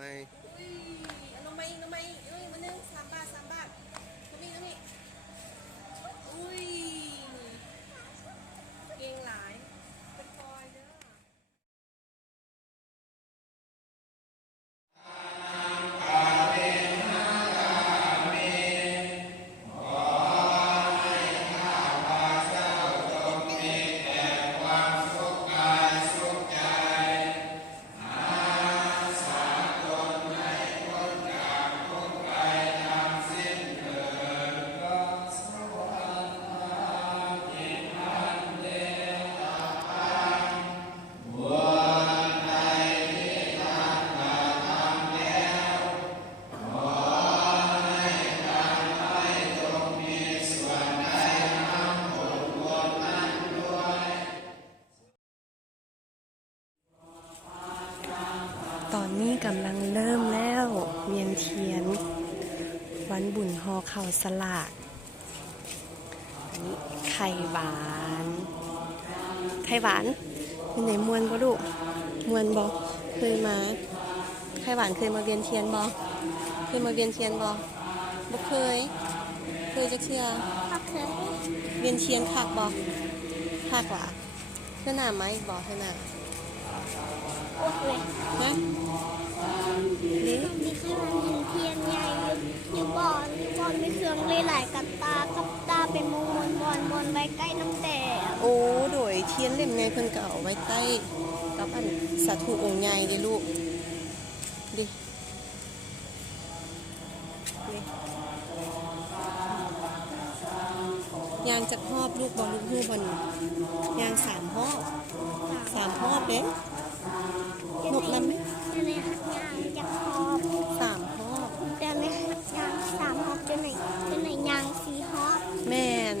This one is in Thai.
ไม่เอาลงมาอีกลงมาอีกมานึง3 บาท3 บาทน้องมีอุ้ยเก่งหลายเป็นฟอยเด้อตอนนี้กำลังเริ่มแล้วเวียนเทียนวันบุญฮอเข่าสลากอันนี้ไข่หวานเป็นไหนมวนบ่ลูกมวนบ่เคยมาไข่หวานเคยมาเวียนเทียนบ่บ่เคยจักเทื่อเวียนเทียนคักบ่คักหว่าเทื่อหน้ามาอีกบ่เทื่อหน้าโอ้ยฮะนี่ มีแค่วันเห็นเทียนใหญ่อยู่บ่อนไม่เครื่องเลยหลายกับตาเป็นมุมบอนไว้ใกล้น้ำแดง โอ้โดยเทียนเล่มไงเพิ่นก็เอาไว้ใต้กับอันสาธุองค์ใหญ่ดิลูกดิยางจักรอบลูกบอลลูกฮู้บอลยาง3 รอบเด้นกนั้นไหม ในหักยางจะคอบ 3 รอบ แต่ในหักยาง3 หอบจนไหนยาง4 หอบแม่น